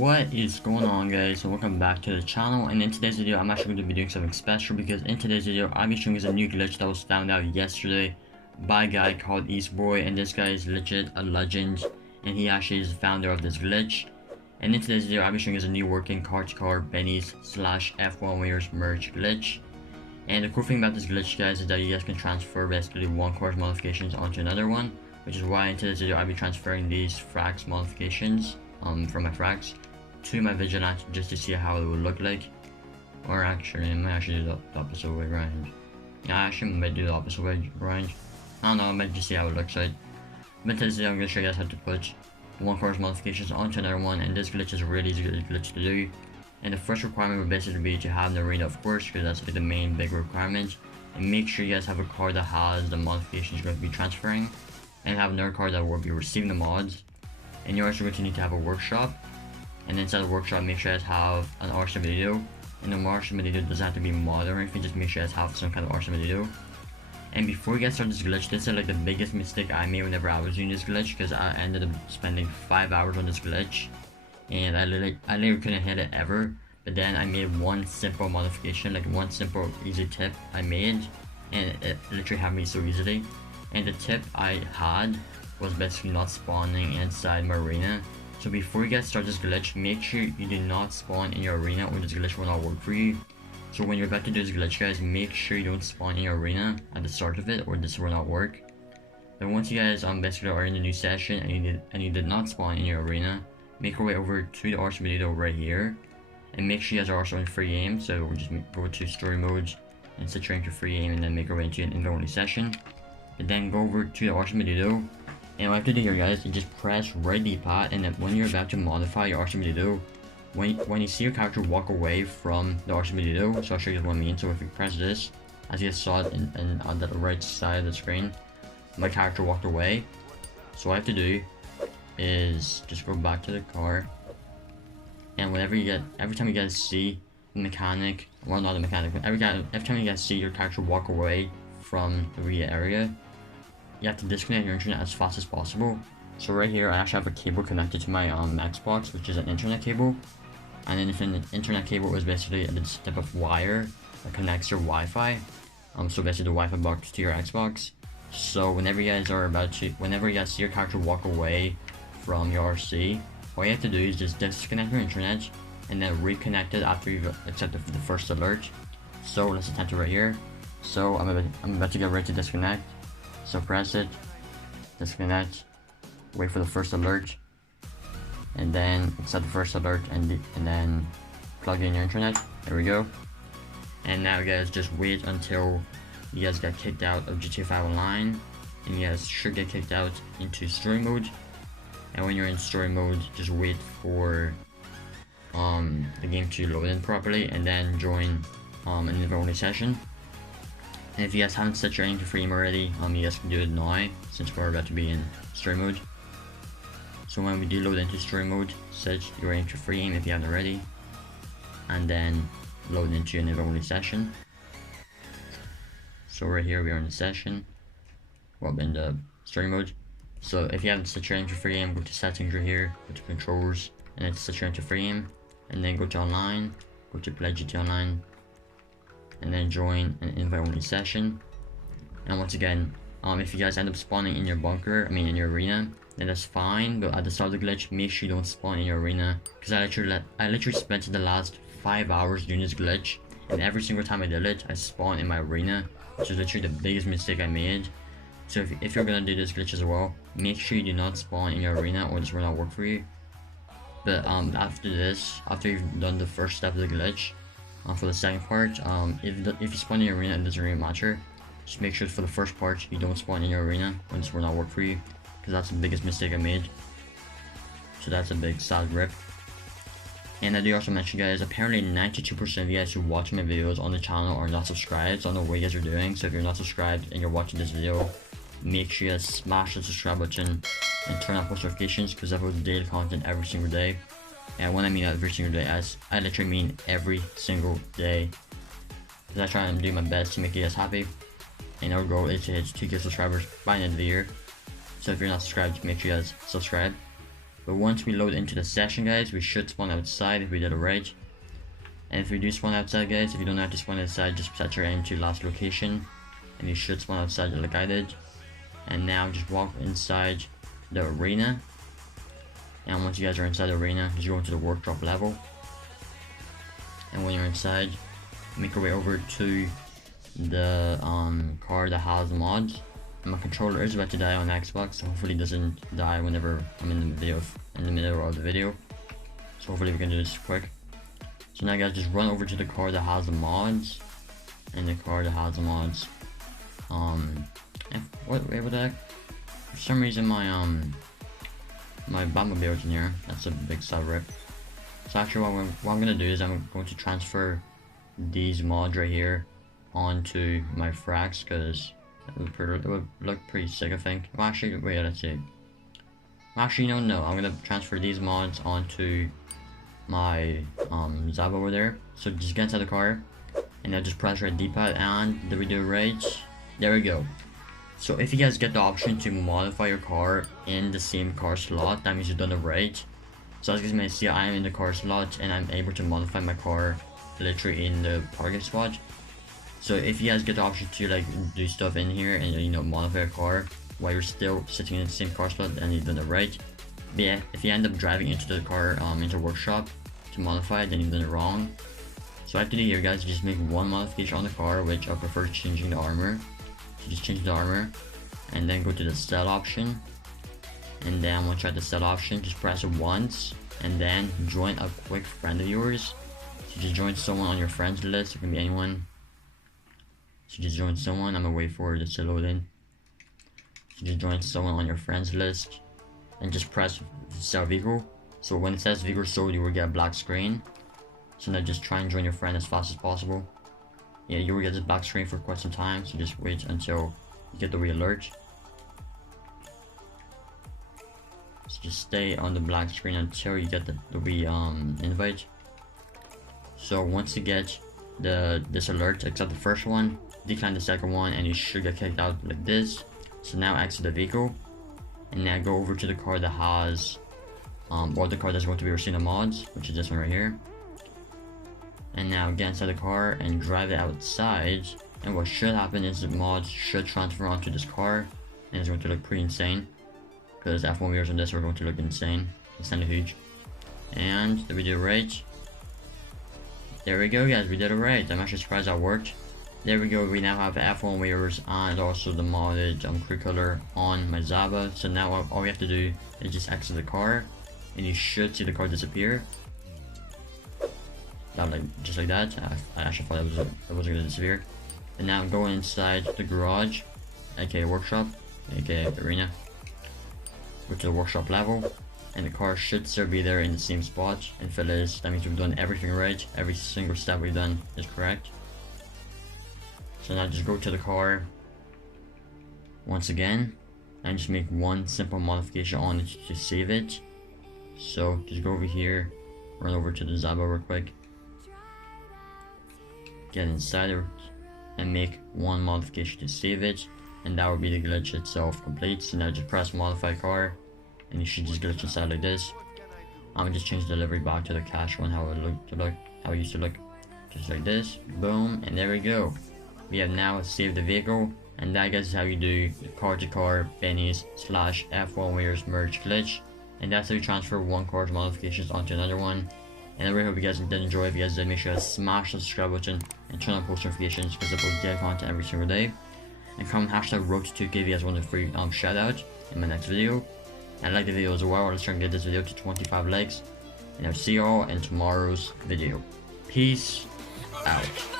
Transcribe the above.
What is going on, guys? So welcome back to the channel, and in today's video I'm actually going to be doing something special because in today's video I'll be showing you a new glitch that was found out yesterday by a guy called Eastboy, and this guy is legit a legend and he actually is the founder of this glitch. And in today's video I'll be showing you a new working car-to-car Benny's slash F1 Winners merge glitch. And the cool thing about this glitch, guys, is that you guys can transfer basically one car's modifications onto another one, which is why in today's video I'll be transferring these Frax modifications from my Frax to my Vigilante just to see how it would look like. Or actually, I might actually do the opposite way around. Yeah, I actually might do the opposite way around. I don't know, I might just see how it looks like. But in today's video I'm going to show you guys how to put one car's modifications onto another one, and this glitch is a really easy glitch to do. And the first requirement would basically be to have an arena, of course, because that's like the main big requirement. And make sure you guys have a car that has the modifications you're going to be transferring, and have another car that will be receiving the mods. And you're also going to need to have a workshop, and inside the workshop make sure you guys have an RC video. And the RC video doesn't have to be mod or anything, just make sure you guys have some kind of RC video. And before you guys start this glitch, this is like the biggest mistake I made whenever I was doing this glitch, because I ended up spending 5 hours on this glitch and I literally couldn't hit it ever. But then I made one simple modification, like one simple easy tip I made, and it literally happened so easily. And the tip I had was basically not spawning inside my arena. So before you guys start this glitch, make sure you do not spawn in your arena or this glitch will not work for you. So when you're about to do this glitch, guys, make sure you don't spawn in your arena at the start of it or this will not work. Then once you guys basically are in the new session and you did not spawn in your arena, make your way over to the RC video right here. And make sure you guys are also in free game, so we'll just go to story mode and set your into free game and then make your way into an invite only session. And then go over to the RC video. And what I have to do here, guys, is just press right D-pad, and then when you're about to modify your RC video, when you see your character walk away from the RC video, so I'll show you what I mean. So if you press this, as you guys saw it on the right side of the screen, my character walked away. So what I have to do is just go back to the car, and every time you guys see the mechanic, well, not the mechanic, but every time you guys see your character walk away from the area, you have to disconnect your internet as fast as possible. So right here I actually have a cable connected to my Xbox, which is an internet cable, and then the internet cable is basically this type of wire that connects your Wi-Fi, so basically the Wi-Fi box to your Xbox. So whenever you guys see your character walk away from your RC, all you have to do is just disconnect your internet and then reconnect it after you've accepted the first alert. So let's attempt it right here. So I'm about to get ready to disconnect. So press it, disconnect, wait for the first alert, and then accept the first alert, and then plug in your internet. There we go. And now guys, just wait until you guys get kicked out of GTA 5 Online, and you guys should get kicked out into story mode. And when you're in story mode, just wait for the game to load in properly, and then join an invite only session. And if you guys haven't set your aim to free game already, you guys can do it now since we're about to be in story mode. So when we do load into story mode, set your aim to free game if you haven't already, and then load into an invite only session. So right here we are in the session, well, in the story mode. So if you haven't set your aim to free game, go to settings right here, go to controls, and then set your aim to free game, and then go to online, go to play GTA Online, and then join an invite only session. And once again, if you guys end up spawning in your bunker, in your arena, then that's fine, but at the start of the glitch, make sure you don't spawn in your arena, because I literally spent the last 5 hours doing this glitch, and every single time I did it, I spawned in my arena, which is literally the biggest mistake I made. So if you're gonna do this glitch as well, make sure you do not spawn in your arena or this will not work for you. But after you've done the first step of the glitch, for the second part, if you spawn in your arena, it doesn't really matter. Just make sure for the first part you don't spawn in your arena when this will not work for you, because that's the biggest mistake I made. So that's a big sad rip. And I do also mention, guys, apparently 92% of you guys who watch my videos on the channel are not subscribed. So I don't know what you guys are doing. So if you're not subscribed and you're watching this video, make sure you guys smash the subscribe button and turn on post notifications, because I post daily content every single day. And when I mean every single day, I literally mean every single day, because I try and do my best to make you guys happy. And our goal is to hit 2K subscribers by the end of the year. So if you're not subscribed, make sure you guys subscribe. But once we load into the session, guys, we should spawn outside if we did it right. And if we do spawn outside, guys, if you don't know how to spawn outside, just set your aim to last location, and you should spawn outside like I did. And now just walk inside the arena. And once you guys are inside the arena, just go into the workshop level. And when you're inside, make your way over to the car that has mods. And my controller is about to die on Xbox, so hopefully it doesn't die whenever I'm in the middle of the video. So hopefully we can do this quick. So now guys, just run over to the car that has the mods. And the car that has the mods. What the heck? For some reason my Batmobile is in here. That's a big sub rip. So actually what I'm gonna do is I'm going to transfer these mods right here onto my frags, because it would look pretty sick, I think. Well, actually, wait, let's see. Actually, no, I'm gonna transfer these mods onto my Zaba over there. So just get inside the car, and then just press right D-pad, and did we do it right? There we go. So if you guys get the option to modify your car in the same car slot, that means you've done it right. So as you guys may see, I am in the car slot, and I'm able to modify my car literally in the target spot. So if you guys get the option to like do stuff in here and, you know, modify a car while you're still sitting in the same car slot, then you've done it right. But yeah, if you end up driving into the car into workshop to modify it, then you've done it wrong. So what I have to do here, guys, is just make one modification on the car, which I prefer changing the armor. So just change the armor, and then go to the set option, and then once you're at the set option, just press it once, and then join a quick friend of yours. So just join someone on your friends list. It can be anyone. So just join someone. I'm gonna wait for this to load in. So just join someone on your friends list, and just press sell vehicle. So when it says vehicle sold, you will get a black screen. So now just try and join your friend as fast as possible. Yeah, you will get this black screen for quite some time, so just wait until you get the re-alert. So just stay on the black screen until you get the invite. So once you get this alert, accept the first one, decline the second one, and you should get kicked out like this. So now exit the vehicle, and now go over to the car that has or the car that's going to be receiving the mods, which is this one right here. And now get inside the car and drive it outside, and what should happen is the mods should transfer onto this car, and it's going to look pretty insane, because F1 wheels on this are going to look insane. It's kind of huge. And did we do it right? There we go, guys, we did it right. I'm actually surprised that worked. There we go, we now have F1 wheels and also the modded crew color on my Zaba. So now all we have to do is just exit the car, and you should see the car disappear. Just like that. I actually thought it wasn't gonna disappear. And now I'm going inside the garage, aka workshop, aka arena. Go to the workshop level, and the car should still be there in the same spot. And if it is, that means we've done everything right. Every single step we've done is correct. So now just go to the car once again, and just make one simple modification on it to save it. So just go over here, run over to the Zaba real quick, get inside it, and make one modification to save it, and that will be the glitch itself complete. So now just press modify car, and you should just glitch inside like this. I'm gonna just change the delivery back to the cash one, how it used to look, just like this. Boom, and there we go. We have now saved the vehicle, and that guys is how you do the car to car Benny's / F1 wheels merge glitch, and that's how you transfer one car's modifications onto another one. And I really hope you guys did enjoy. If you guys did, make sure to smash the subscribe button and turn on post notifications, because I post daily content every single day. And comment hashtag road to 2K if you guys want a free shout out in my next video. And like the video as well. Let's try and get this video to 25 likes. And I'll see you all in tomorrow's video. Peace out.